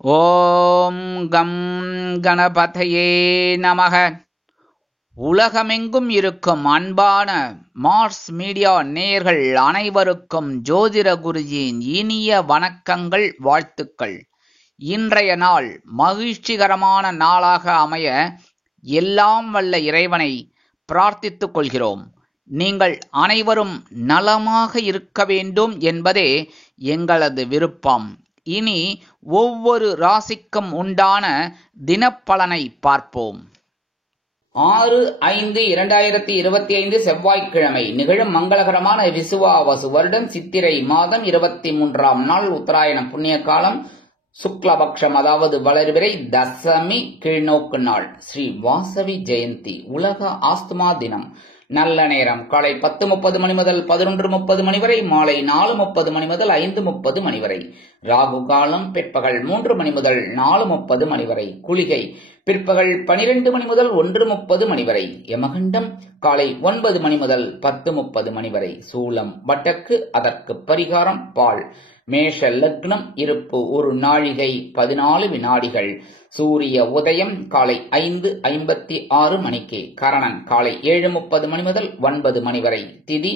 ஓம் come கணபதையே நமக. உலகமெங்கும் இருக்கும் அன்பான மார்ஸ் மீடியா நேயர்கள் அனைவருக்கும் ஜோதிட குருஜியின் இனிய வணக்கங்கள், வாழ்த்துக்கள். இன்றைய நாள் மகிழ்ச்சிகரமான நாளாக அமைய எல்லாம் வல்ல இறைவனை பிரார்த்தித்துக் கொள்கிறோம். நீங்கள் அனைவரும் நலமாக இருக்க வேண்டும் என்பதே எங்களது விருப்பம். இனி ஒவ்வொரு ராசிக்கும் உண்டான தினப்பலனை பார்ப்போம். 6/5/2025 செவ்வாய்க்கிழமை நிகழும் மங்களகரமான விசுவாவசு வருடம் சித்திரை மாதம் 23ஆம் நாள் உத்தராயணம் புண்ணிய காலம் சுக்லபக்ஷம், அதாவது வளர்பிறை தசமி கீழ்நோக்கு நாள். ஸ்ரீ வாசவி ஜெயந்தி, உலக ஆஸ்துமா தினம். நல்ல நேரம் காலை 10:30 மணி முதல் 11:30 மணி வரை, மாலை 4:30 மணி முதல் 5:30 மணி வரை. ராகு காலம் பிற்பகல் 3 மணி முதல் 4:30 மணி வரை. குளிகை பிற்பகல் 12 மணி முதல் 1:30 மணி வரை. யமகண்டம் காலை 9 மணி முதல் 10:30 மணி வரை. சூலம் வடக்கு, அதற்கு பரிகாரம் பால். மேஷ லக்னம், இருப்பு 1 நாழிகை 14 வினாடிகள். சூரிய உதயம் காலை 5:56 மணிக்கு. கரணன் காலை 7:30 மணி முதல் 9 மணி வரை. திதி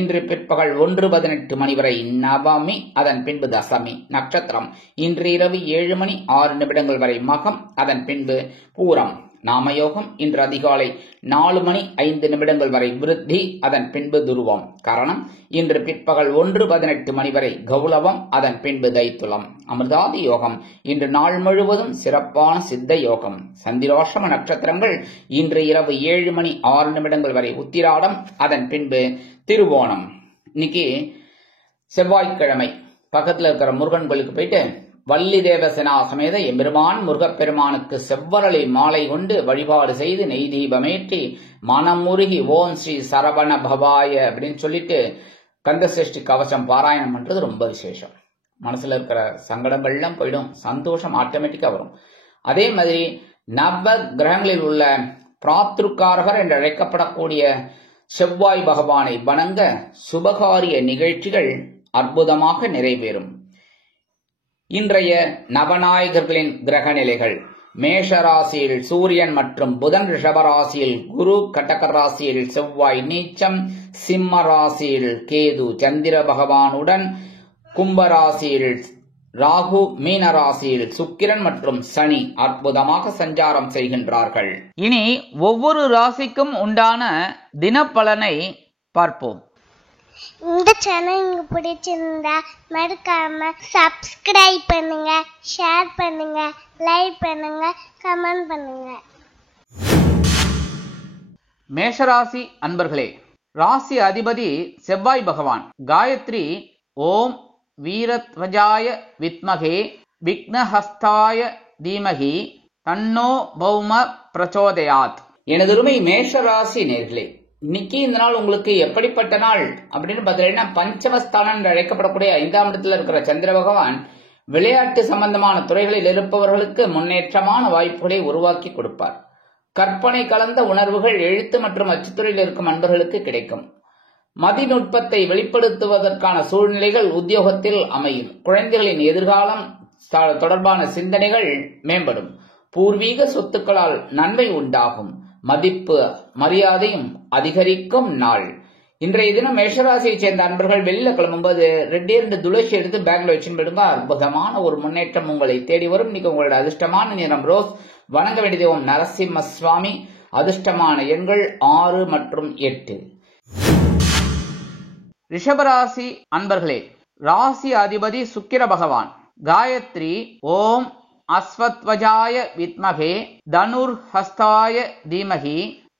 இன்று பிற்பகல் 1:18 மணி வரை நவமி, அதன் பின்பு தசமி. நட்சத்திரம் இன்று இரவு 7 மணி 6 நிமிடங்கள் வரை மகம், அதன் பின்பு பூரம். நாமயோகம் இன்று அதிகாலை 4 மணி 5 நிமிடங்கள் வரை விருத்தி, அதன் பின்பு துருவம். கரணம் இன்று பிற்பகல் 1:18 மணி வரை கௌளவம், அதன் பின்பு தைத்துளம். அமிர்தாதி யோகம் இன்று நாள் முழுவதும் சிறப்பான சித்த யோகம். சந்திராஷ்டம நட்சத்திரங்கள் இன்று இரவு 7 மணி 6 நிமிடங்கள் வரை உத்திராடம், அதன் பின்பு திருவோணம். இன்னைக்கு செவ்வாய்க்கிழமை. பக்கத்துல இருக்கிற முருகன் கோயிலுக்கு போயிட்டு வள்ளி தேவசேனா சமேத எம்பெருமான் முருகப்பெருமானுக்கு செவ்வரளி மாலை கொண்டு வழிபாடு செய்து நெய் தீபமேற்றி மனமுருகி ஓம் ஸ்ரீ சரவண பவாய அப்படின்னு சொல்லிட்டு கந்தசஷ்டி கவசம் பாராயணம் பண்றது ரொம்ப விசேஷம். மனசுல இருக்கிற சங்கடங்கள்லாம் போயிடும், சந்தோஷம் ஆட்டோமேட்டிக்கா வரும். அதே மாதிரி நவ கிரகங்களில் உள்ள பிராத்ருக்காரகர் என்று அழைக்கப்படக்கூடிய செவ்வாய் பகவானை வணங்க சுபகாரிய நிகழ்ச்சிகள் அற்புதமாக நிறைவேறும். இன்றைய நவநாயகர்களின் கிரக நிலைகள்: மேஷ ராசியில் சூரியன் மற்றும் புதன், ரிஷபராசியில் குரு, கடக ராசியில் செவ்வாய் நீச்சம், சிம்ம ராசியில் கேது சந்திர பகவானுடன், கும்பராசியில் ராகு, மீன ராசியில் சுக்கிரன் மற்றும் சனி அற்புதமாக சஞ்சாரம் செய்கின்றார்கள். இனி ஒவ்வொரு ராசிக்கும் உண்டான தினப்பலனை பார்ப்போம். இந்த சேனல் உங்களுக்கு பிடிச்சிருந்தா மறக்காம சப்ஸ்கிரைப் பண்ணுங்க, ஷேர் பண்ணுங்க, லைக் பண்ணுங்க, கமெண்ட் பண்ணுங்க. மேஷராசி அன்பர்களே, ராசி அதிபதி செவ்வாய் பகவான். காயத்ரி ஓம் வீரத்வஜாய வித்மகே விக்னஹஸ்தாய தீமகி தன்னோ பௌம பிரச்சோதயாத். எனதுருமை மேஷராசி நேர்களே, இன்னைக்கு இந்த நாள் உங்களுக்கு எப்படிப்பட்ட நாள் அப்படின்னு பார்த்தீங்கன்னா, பஞ்சமஸ்தானம் என்று அழைக்கப்படக்கூடிய 5ஆம் இடத்துல இருக்கிற சந்திர பகவான் விளையாட்டு சம்பந்தமான துறைகளில் இருப்பவர்களுக்கு முன்னேற்றமான வாய்ப்புகளை உருவாக்கி கொடுப்பார். கற்பனை கலந்த உணர்வுகள் எழுத்து மற்றும் அச்சுத்துறையில் இருக்கும் அன்பர்களுக்கு கிடைக்கும். மதிநுட்பத்தை வெளிப்படுத்துவதற்கான சூழ்நிலைகள் உத்தியோகத்தில் அமையும். குழந்தைகளின் எதிர்காலம் தொடர்பான சிந்தனைகள் மேம்படும். பூர்வீக சொத்துக்களால் நன்மை உண்டாகும். மதிப்பு மரியாதையும் அதிகரிக்கும் நாள். இன்றைய தினம் மேஷராசியை சேர்ந்த அன்பர்கள் வெளியில கிளம்பும்போது 2 துளசி எடுத்து பேக்ல வச்சுடுங்க. அற்புதமான ஒரு முன்னேற்றம் உங்களை தேடி வரும். இன்னைக்கு உங்களோட அதிர்ஷ்டமான நிறம் ரோஸ். வணங்க வேண்டிய தெய்வம் நரசிம்ம சுவாமி. அதிர்ஷ்டமான எண்கள் 6 மற்றும் 8. ரிஷபராசி அன்பர்களே, ராசி அதிபதி சுக்கிர பகவான். காயத்ரி ஓம் அஸ்வத்வஜாய வித்மகே தனுர்ஹஸ்தாய தீமகி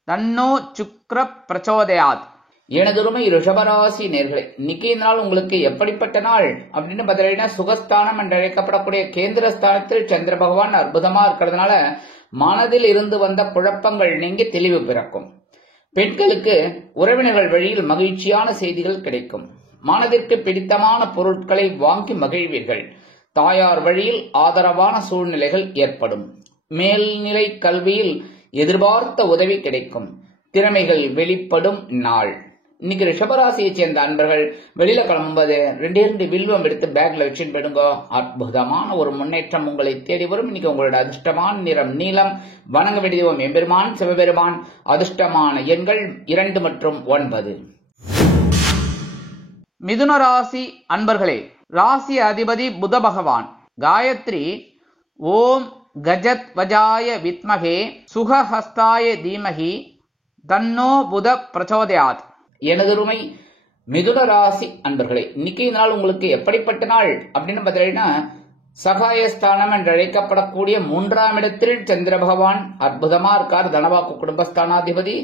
தன்னோ சுக்ர பிரச்சோதயாத். எனதுருமை ரிஷபராசி நேர்களே, இன்னைக்கு இந்த நாள் உங்களுக்கு எப்படிப்பட்ட நாள் அப்படின்னு பார்த்தீங்கன்னா, சுகஸ்தானம் என்று அழைக்கப்படக்கூடிய கேந்திரஸ்தானத்தில் சந்திர பகவான் அற்புதமா இருக்கிறதுனால மனதில் இருந்து வந்த குழப்பங்கள் நீங்கி தெளிவு பிறக்கும். பெண்களுக்கு உறவினர்கள் வழியில் மகிழ்ச்சியான செய்திகள் கிடைக்கும். மனதிற்கு பிடித்தமான பொருட்களை வாங்கி மகிழ்வீர்கள். தாயார் வழியில் ஆதரவான சூழ்நிலைகள் ஏற்படும். மேல்நிலை கல்வியில் எதிர்பார்த்த உதவி கிடைக்கும். திறமைகள் வெளிப்படும் நாள். இன்னைக்கு ரிஷபராசியை சேர்ந்த அன்பர்கள் வெளியில கிளம்பும்போது 2 வில்வம் எடுத்து பேக்ல வச்சுட்டு போயிடுங்க. அற்புதமான ஒரு முன்னேற்றம் உங்களை தேடி வரும். இன்னைக்கு உங்களோட அதிர்ஷ்டமான நிறம் நீலம். வணங்க வேண்டியது எம்பெருமான் சிவபெருமான். அதிர்ஷ்டமான எண்கள் 2 மற்றும் 9. மிதுன ராசி அன்பர்களே, ராசி அதிபதி புத பகவான். காயத்ரி ஓம் கஜத் வஜாய வித்மகே சுகஹஸ்தாய தீமகி தன்னோ புத பிரச்சோதயாத். எனதுருமை மிதுன ராசி அன்பர்களே, இன்னைக்கு நாள் உங்களுக்கு எப்படிப்பட்ட நாள் அப்படின்னு பார்த்தீங்கன்னா, சகாயஸ்தானம் என்று அழைக்கப்படக்கூடிய 3ஆம் இடத்தில் சந்திர பகவான் அற்புதமா இருக்கார். தனவாக்கு குடும்பஸ்தானாதிபதி.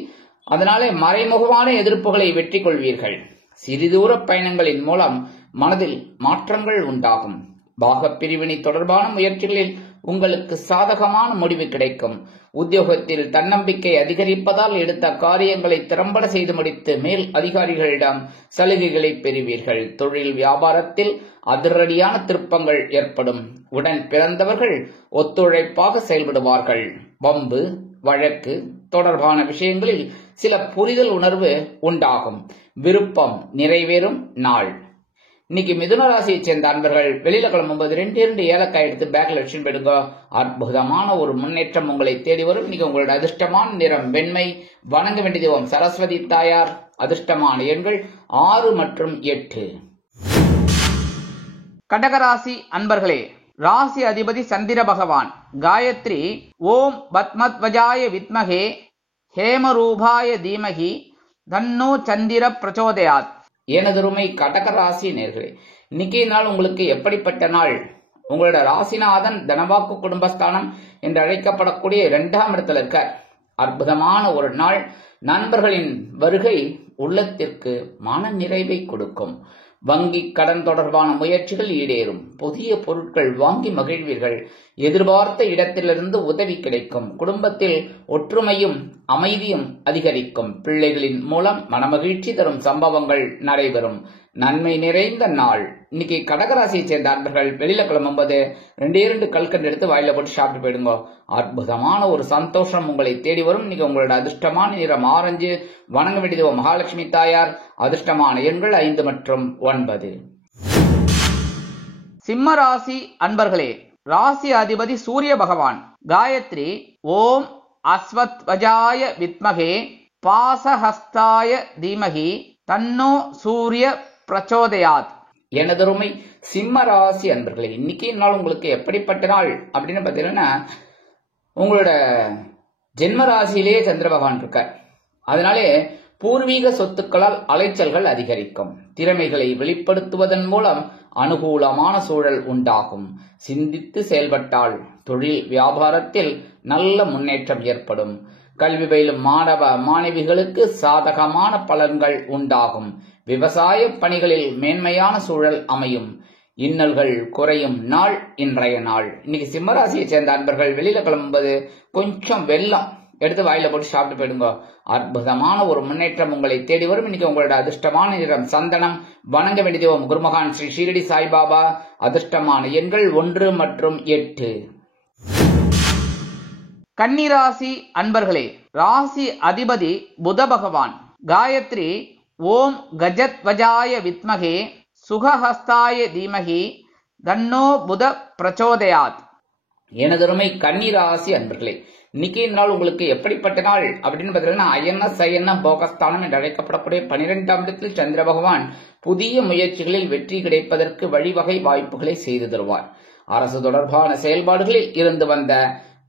அதனாலே மறைமுகமான எதிர்ப்புகளை வெற்றி கொள்வீர்கள். சிறிதூர பயணங்களின் மூலம் மனதில் மாற்றங்கள் உண்டாகும். பாகப்பிரிவினை தொடர்பான முயற்சிகளில் உங்களுக்கு சாதகமான முடிவு கிடைக்கும். உத்தியோகத்தில் தன்னம்பிக்கை அதிகரிப்பதால் எடுத்த காரியங்களை திறம்பட செய்து முடித்து மேல் அதிகாரிகளிடம் சலுகைகளை பெறுவீர்கள். தொழில் வியாபாரத்தில் அதிரடியான திருப்பங்கள் ஏற்படும். உடன் பிறந்தவர்கள் ஒத்துழைப்பாக செயல்படுவார்கள். வம்பு வழக்கு தொடர்பான விஷயங்களில் சில புரிதல் உணர்வு உண்டாகும். விருப்பம் நிறைவேறும் நாள். இன்னைக்கு மிதுன ராசியை சேர்ந்த அன்பர்கள் வெளியில கிளம்பும்போது 2 ஏலக்காய் எடுத்து பேக்ல வச்சுட்டு போயிடுங்க. அற்புதமான ஒரு முன்னேற்றம் உங்களை தேடி வரும். இன்னைக்கு உங்களோட அதிர்ஷ்டமான நிறம் வெண்மை. வணங்க வேண்டியது சரஸ்வதி தாயார். அதிர்ஷ்டமான எண்கள் 6 மற்றும் 8. கடகராசி அன்பர்களே, ராசி அதிபதி சந்திர பகவான். காயத்ரி ஓம் பத்மத்வஜாய வித்மகே ஹேமரூபாய தீமகி தன்னோ சந்திர பிரச்சோதயாத். எனதுருமை கடகராசி நேர்களே, இன்னைக்கு நாள் உங்களுக்கு எப்படிப்பட்ட நாள்? உங்களோட ராசிநாதன் தனவாக்கு குடும்பஸ்தானம் என்று அழைக்கப்படக்கூடிய 2ஆம் இடத்துல இருக்க அற்புதமான ஒரு நாள். நண்பர்களின் வருகை உள்ளத்திற்கு மன நிறைவை கொடுக்கும். வங்கி கடன் தொடர்பான முயற்சிகள் ஈடேறும். புதிய பொருட்கள் வாங்கி மகிழ்வீர்கள். எதிர்பார்த்த இடத்திலிருந்து உதவி கிடைக்கும். குடும்பத்தில் ஒற்றுமையும் அமைதியும் அதிகரிக்கும். பிள்ளைகளின் மூலம் மனமகிழ்ச்சி தரும் சம்பவங்கள் நடைபெறும். நன்மை நிறைந்த நாள். இன்னைக்கு கடகராசியை சேர்ந்த அன்பர்கள் வெளியில கிளம்பும்போது 2 கல்கண்டு எடுத்து வாயில போட்டு சாப்பிட்டு போயிடுங்க. அற்புதமான ஒரு சந்தோஷம் உங்களை தேடி வரும். இன்னைக்கு உங்களோட அதிர்ஷ்டமான நிறம் ஆரஞ்சு. வணங்க வேண்டியது மகாலட்சுமி தாயார். அதிர்ஷ்டமான எண்கள் 5 மற்றும் 9. சிம்ம ராசி அன்பர்களே, ராசி அதிபதி சூரிய பகவான். காயத்ரி ஓம் அஸ்வத்வஜாய வித்மகே பாசஹஸ்தாய தீமகி தன்னோ சூரிய பிரச்சோதயாத். எனதருமை சிம்ம ராசி அன்பர்களே, இன்னைக்கு நாள் உங்களுக்கு எப்படிப்பட்ட நாள் அப்படின்னு பார்த்தீங்கன்னா, உங்களோட ஜென்ம ராசியிலேயே சந்திர பகவான் இருக்கார். அதனாலே பூர்வீக சொத்துக்களால் அலைச்சல்கள் அதிகரிக்கும். திறமைகளை வெளிப்படுத்துவதன் மூலம் அனுகூலமான சூழல் உண்டாகும். சிந்தித்து செயல்பட்டால் தொழில் வியாபாரத்தில் நல்ல முன்னேற்றம் ஏற்படும். கல்வி பயிலும் மாணவ மாணவிகளுக்கு சாதகமான பலன்கள் உண்டாகும். விவசாய பணிகளில் மேன்மையான சூழல் அமையும். இன்னல்கள் குறையும் நாள் இன்றைய நாள். இன்னைக்கு சிம்மராசியை சேர்ந்த அன்பர்கள் வெளியில கிளம்பும்போது கொஞ்சம் வெல்லம் எடுத்து வாயில போட்டு சாப்பிட்டு போயிடுங்க. அற்புதமான ஒரு முன்னேற்றம் உங்களை தேடி வரும். இன்னைக்கு உங்களோட அதிர்ஷ்டமான நிறம் சந்தனம். வணங்க வேண்டியது குருமகான் ஸ்ரீ ஷீரடி சாய்பாபா. அதிர்ஷ்டமான எண்கள் 1 மற்றும் 8. கன்னிராசி அன்பர்களே, ராசி அதிபதி புத பகவான். காயத்ரி ஓம் கஜத் வஜாய வித்மகே சுகஹஸ்தாய தீமகி தன்னோ புத பிரச்சோதயாத். எனதருமை கன்னிராசி அன்பர்களே, இன்னைக்கு நாள் உங்களுக்கு எப்படிப்பட்ட நாள் அப்படின்னு பார்த்தீங்கன்னா, அயன சயன போகஸ்தானம் என்று அழைக்கப்படக்கூடிய 12ஆம் இடத்தில் சந்திர பகவான் புதிய முயற்சிகளில் வெற்றி கிடைப்பதற்கு வழிவகை வாய்ப்புகளை செய்து தருவார். அரசு தொடர்பான செயல்பாடுகளில் இருந்து வந்த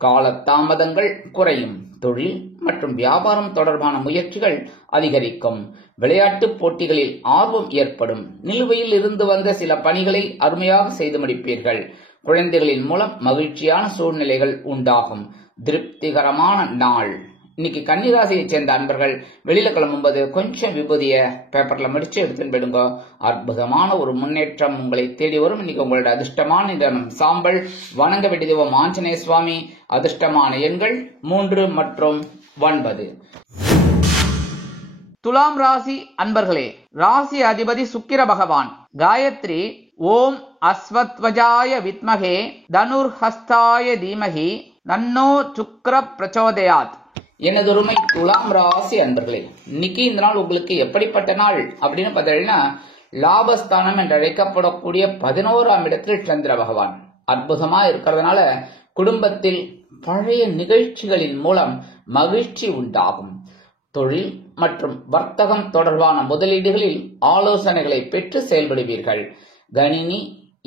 காலதாமதங்கள் குறையும். தொழில் மற்றும் வியாபாரம் தொடர்பான முயற்சிகள் அதிகரிக்கும். விளையாட்டு போட்டிகளில் ஆர்வம் ஏற்படும். நிலுவையில் இருந்து வந்த சில பணிகளை அருமையாக செய்து முடிப்பீர்கள். குழந்தைகளின் மூலம் மகிழ்ச்சியான சூழ்நிலைகள் உண்டாகும். திருப்திகரமான நாள். இன்னைக்கு கன்னிராசியை சேர்ந்த அன்பர்கள் வெளியில கிளம்பும்போது கொஞ்சம் விபூதிய பேப்பர்ல முடிச்சு எடுத்துன்னு போயிடுங்க. அற்புதமான ஒரு முன்னேற்றம் உங்களை தேடி வரும். இன்னைக்கு உங்களோட அதிர்ஷ்டமான நிறம் சாம்பல். வணங்க வேண்டியது ஆஞ்சநேய சுவாமி. அதிர்ஷ்டமான எண்கள் 3 மற்றும் 9. துலாம் ராசி அன்பர்களே, ராசி அதிபதி சுக்கிர பகவான். காயத்ரி ஓம் அஸ்வத்வஜாய வித்மகே தனுர்ஹஸ்தாய தீமகி தன்னோ சுக்ர பிரச்சோதயாத். எனதொருமை துலாம் ராசி அன்பர்களே, இன்னைக்கு இந்த நாள் உங்களுக்கு எப்படிப்பட்ட நாள் அப்படின்னு பார்த்தீங்கன்னா, லாபஸ்தானம் என்று அழைக்கப்படக்கூடிய 11ஆம் இடத்தில் சந்திர பகவான் அற்புதமா இருக்கிறதுனால குடும்பத்தில் பழைய நிகழ்ச்சிகளின் மூலம் மகிழ்ச்சி உண்டாகும். தொழில் மற்றும் வர்த்தகம் தொடர்பான முதலீடுகளில் ஆலோசனைகளை பெற்று செயல்படுவீர்கள். கணினி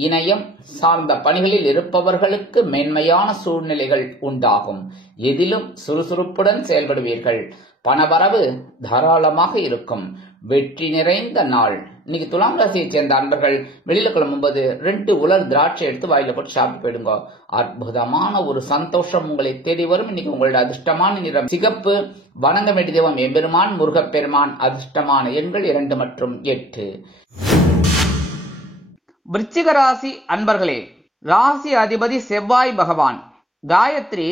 இணையம் சார்ந்த பணிகளில் இருப்பவர்களுக்கு மேன்மையான சூழ்நிலைகள் உண்டாகும். எதிலும் சுறுசுறுப்புடன் செயல்படுவீர்கள். பணவரவு தாராளமாக இருக்கும். வெற்றி நிறைந்த நாள். இன்னைக்கு துலாம் ராசியை சேர்ந்த அன்பர்கள் வெளியில கிளம்பும்போது 2 உலர் திராட்சை எடுத்து வாயில போட்டு சாப்பிட்டு போயிடுங்க. அற்புதமான ஒரு சந்தோஷம் உங்களை தேடி வரும். இன்னைக்கு உங்களோட அதிர்ஷ்டமான நிறம் சிகப்பு. வணங்க வேண்டிய தெய்வம் எம்பெருமான் முருகப்பெருமான். அதிர்ஷ்டமான எண்கள் 2 மற்றும் 8. விருச்சிக ராசி அன்பர்களே, ராசி அதிபதி செவ்வாய் பகவான். காயத்ரி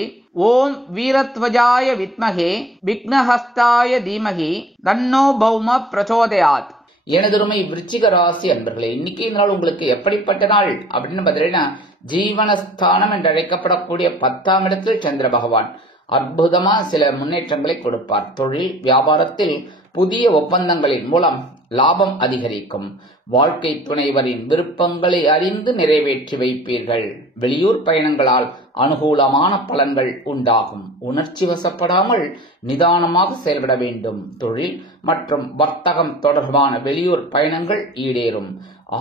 ஓம் வீரத்வஜாய வித்மகே விக்னஹஸ்தாய தீமகி தன்னோ பௌம பிரச்சோதயாத். எனதொருமை விருச்சிக ராசி அன்பர்களே, இன்னைக்கு இந்த நாள் உங்களுக்கு எப்படிப்பட்ட நாள் அப்படின்னு பார்த்தீங்கன்னா, ஜீவனஸ்தானம் என்று அழைக்கப்படக்கூடிய 10ஆம் இடத்தில் சந்திர பகவான் அற்புதமா சில முன்னேற்றங்களை கொடுப்பார். தொழில் வியாபாரத்தில் புதிய ஒப்பந்தங்களின் மூலம் லாபம் அதிகரிக்கும். வாழ்க்கை துணைவரின் விருப்பங்களை அறிந்து நிறைவேற்றி வைப்பீர்கள். வெளியூர் பயணங்களால் அனுகூலமான பலன்கள் உண்டாகும். உணர்ச்சி வசப்படாமல் நிதானமாக செயல்பட வேண்டும். தொழில் மற்றும் வர்த்தகம் தொடர்பான வெளியூர் பயணங்கள் ஈடேறும்.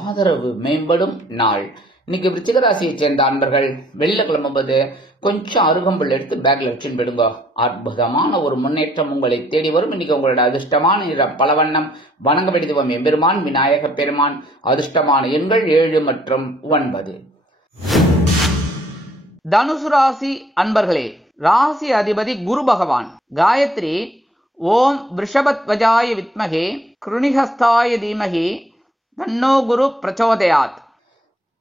ஆதரவு மேம்படும் நாள். இன்னைக்கு விருச்சிக ராசியை சேர்ந்த அன்பர்கள் வெளியில கிளம்பும்போது கொஞ்சம் அருகம்புல் எடுத்து பேக்ல வச்சுன்னு போயிடுங்க. அற்புதமான ஒரு முன்னேற்றம் உங்களை தேடி வரும். இன்னைக்கு உங்களோட அதிர்ஷ்டமான நிறம் பலவண்ணம். வணங்க வேண்டிய தெய்வம் எம்பெருமான் விநாயக பெருமான். அதிர்ஷ்டமான எண்கள் 7 மற்றும் 9. தனுசு ராசி அன்பர்களே, ராசி அதிபதி குரு பகவான். காயத்ரி ஓம் ரிஷபத்வஜாய வித்மகே கிருணிஹஸ்தாய தீமகி தன்னோ குரு பிரச்சோதயாத்.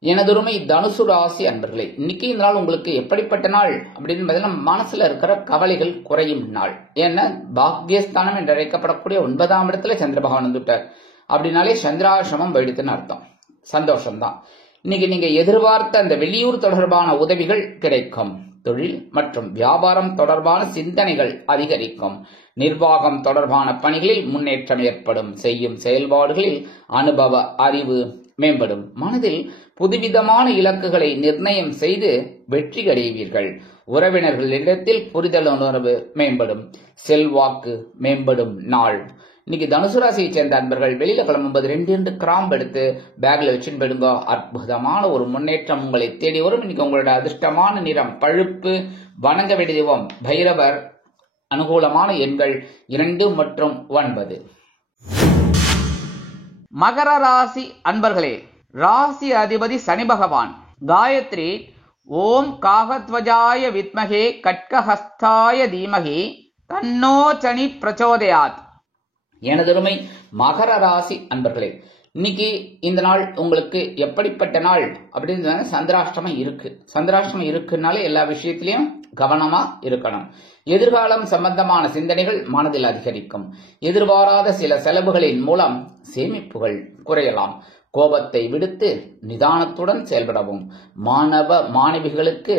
எனதொருமை தனுசு ராசி அன்பர்களே, இன்னைக்கு இந்த நாள் உங்களுக்கு எப்படிப்பட்ட நாள் அப்படின்னு பார்த்தீங்கன்னா, மனசுல இருக்கிற கவலைகள் குறையும் நாள். ஏன்னா பாக்யஸ்தானம் என்று அழைக்கப்படக்கூடிய 9ஆம் இடத்துல சந்திர பகவான் வந்துட்டார். அப்படின்னாலே சந்திராசிரமம் போயிடுத்துன்னு அர்த்தம். சந்தோஷம்தான். இன்னைக்கு நீங்க எதிர்பார்த்த அந்த வெளியூர் தொடர்பான உதவிகள் கிடைக்கும். தொழில் மற்றும் வியாபாரம் தொடர்பான சிந்தனைகள் அதிகரிக்கும். நிர்வாகம் தொடர்பான பணிகளில் முன்னேற்றம் ஏற்படும். செய்யும் செயல்பாடுகளில் அனுபவ அறிவு மேம்படும். மனதில் புதுவிதமான இலக்குகளை நிர்ணயம் செய்து வெற்றி அடைவீர்கள். உறவினர்களிடத்தில் புரிதல் உணர்வு மேம்படும். செல்வாக்கு மேம்படும் நாள். இன்னைக்கு தனுசு ராசியை சேர்ந்த அன்பர்கள் வெளியில கிளம்பும்போது 2 கிராம்பு எடுத்து பேக்ல வச்சுன்னு போயிடுங்க. அற்புதமான ஒரு முன்னேற்றம் உங்களை தேடி வரும். இன்னைக்கு உங்களோட அதிர்ஷ்டமான நிறம் பழுப்பு. வணங்க வேண்டிய தெய்வம் பைரவர். அனுகூலமான எண்கள் 2 மற்றும் 9. மகர ராசி அன்பர்களே, ராசி அதிபதி சனி பகவான். காயத்ரி ஓம் காகத்வஜாய வித்மகே கட்கஹஸ்தாய தீமகி தன்னோ சனி பிரச்சோதயாத். எனதொருமை மகர ராசி அன்பர்களே, இன்னைக்கு இந்த நாள் உங்களுக்கு எப்படிப்பட்ட நாள் அப்படின்னு சந்திராஷ்டமம் இருக்கு. சந்திராஷ்டமம் இருக்குனாலே எல்லா விஷயத்திலையும் கவனமா இருக்கணும். எதிர்காலம் சம்பந்தமான சிந்தனைகள் மனதில் அதிகரிக்கும். எதிர்பாராத சில செலவுகளின் மூலம் சேமிப்புகள் குறையலாம். கோபத்தை விடுத்து நிதானத்துடன் செயல்படவும். மாணவ மாணவிகளுக்கு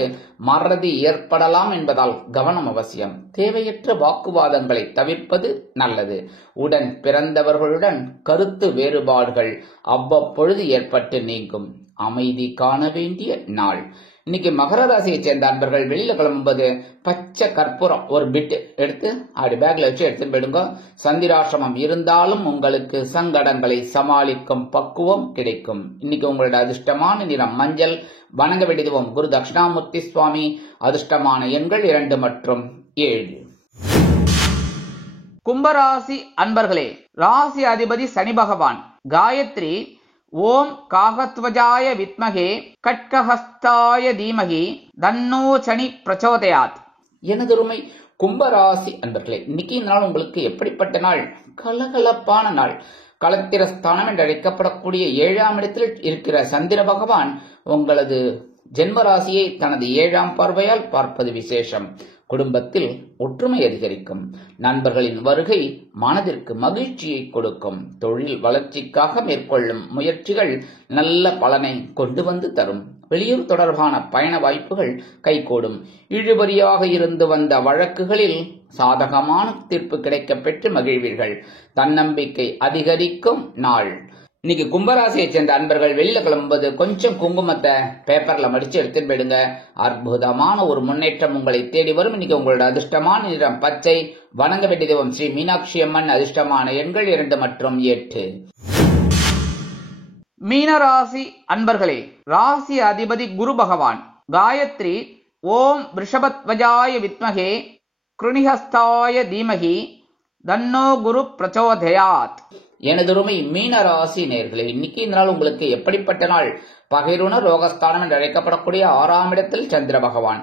மறதி ஏற்படலாம் என்பதால் கவனம் அவசியம். தேவையற்ற வாக்குவாதங்களை தவிர்ப்பது நல்லது. உடன் பிறந்தவர்களுடன் கருத்து வேறுபாடுகள் அவ்வப்பொழுது ஏற்பட்டு நீங்கும். அமைதி காண வேண்டிய நாள். இன்னைக்கு மகர ராசியை சேர்ந்த அன்பர்கள் வெளியில கிளம்பும்போது பச்சை கற்பூரம் ஒரு பிட் எடுத்து அப்படி பேக்ல வச்சு எடுத்துட்டு போயிடுங்க. சந்திராசிரமம் இருந்தாலும் உங்களுக்கு சங்கடங்களை சமாளிக்கும் பக்குவம் கிடைக்கும். இன்னைக்கு உங்களோட அதிர்ஷ்டமான நிறம் மஞ்சள். வணங்க வேண்டிய தெய்வம் குரு தட்சிணாமூர்த்தி சுவாமி. அதிர்ஷ்டமான எண்கள் 2 மற்றும் 7. கும்பராசி அன்பர்களே, ராசி அதிபதி சனி பகவான். காயத்ரி ஓம் காகத்வஜாய வித்மகே கட்கஹஸ்தாய தீமகி தன்னோ சனி பிரச்சோதயாத். எனதொருமை கும்பராசி அன்பர்களே, இன்னைக்கு இந்த நாள் உங்களுக்கு எப்படிப்பட்ட நாள்? கலகலப்பான நாள். களத்திரஸ்தானம் என்று அழைக்கப்படக்கூடிய 7ஆம் இடத்தில் இருக்கிற சந்திர பகவான் உங்களது ஜென்மராசியை தனது 7ஆம் பார்வையால் பார்ப்பது விசேஷம். குடும்பத்தில் ஒற்றுமை அதிகரிக்கும். நண்பர்களின் வருகை மனதிற்கு மகிழ்ச்சியை கொடுக்கும். தொழில் வளர்ச்சிக்காக மேற்கொள்ளும் முயற்சிகள் நல்ல பலனை கொண்டு வந்து தரும். வெளியூர் தொடர்பான பயண வாய்ப்புகள் கைகூடும். இழுபறியாக இருந்து வந்த வழக்குகளில் சாதகமான தீர்ப்பு கிடைக்கப் பெற்று மகிழ்வீர்கள். தன்னம்பிக்கை அதிகரிக்கும் நாள். இன்னைக்கு கும்பராசியை சேர்ந்த அன்பர்கள் வெளியில கிளம்பும்போது கொஞ்சம் குங்குமத்தை பேப்பர்ல மடிச்சு எடுத்துட்டு போயிடுங்க. அற்புதமான ஒரு முன்னேற்றம் உங்களை தேடி வரும். இன்னைக்கு உங்களோட அதிர்ஷ்டமான நிறம் பச்சை. வணங்க வேண்டிய தெய்வம் ஸ்ரீ மீனாட்சி அம்மன். அதிர்ஷ்டமான எண்கள் 2 மற்றும் 8. மீனராசி அன்பர்களே, ராசி அதிபதி குரு பகவான். காயத்ரி ஓம் ரிஷபத்வஜாய வித்மகே கிருணிஹஸ்தாய தீமகி தன்னோ குரு பிரச்சோதயாத். எனதுருமை மீனராசி நேர்களே, இன்னைக்கு இந்த நாள் உங்களுக்கு எப்படிப்பட்ட நாள்? பகைருண ரோகஸ்தானம் என்று அழைக்கப்படக்கூடிய 6ஆம் இடத்தில் சந்திர பகவான்.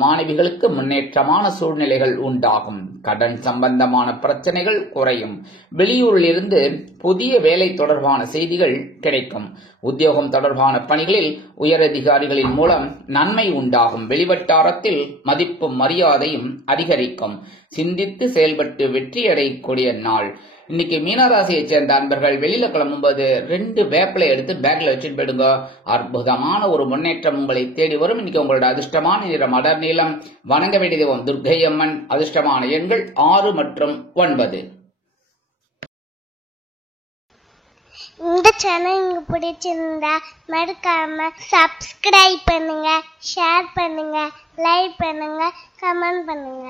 மாணவிகளுக்கு முன்னேற்றமான சூழ்நிலைகள் உண்டாகும். கடன் சம்பந்தமான பிரச்சனைகள் குறையும். வெளியூரில் இருந்து புதிய வேலை தொடர்பான செய்திகள் கிடைக்கும். உத்தியோகம் தொடர்பான பணிகளில் உயரதிகாரிகளின் மூலம் நன்மை உண்டாகும். வெளிவட்டாரத்தில் மதிப்பும் மரியாதையும் அதிகரிக்கும். சிந்தித்து செயல்பட்டு வெற்றி அடையக்கூடிய நாள். இன்னைக்கு மீனராசியை சேர்ந்த அன்பர்கள் வெளியில கிளம்பும்போது 2 வேப்பிலை எடுத்து பேக்ல வச்சுட்டு போயிடுங்க. அற்புதமான ஒரு முன்னேற்றம் உங்களை தேடி வரும். இன்னைக்கு உங்களோட அதிர்ஷ்டமான நிறம் அடர் நீலம். வணங்க வேண்டிய தெய்வம் துர்க்கை அம்மன். அதிர்ஷ்டமான எண்கள் 6 மற்றும் 9. இந்த சேனல் உங்களுக்கு பிடிச்சிருந்தா மறக்காம சப்ஸ்கிரைப் பண்ணுங்க, ஷேர் பண்ணுங்க, லைக் பண்ணுங்க, கமெண்ட் பண்ணுங்க.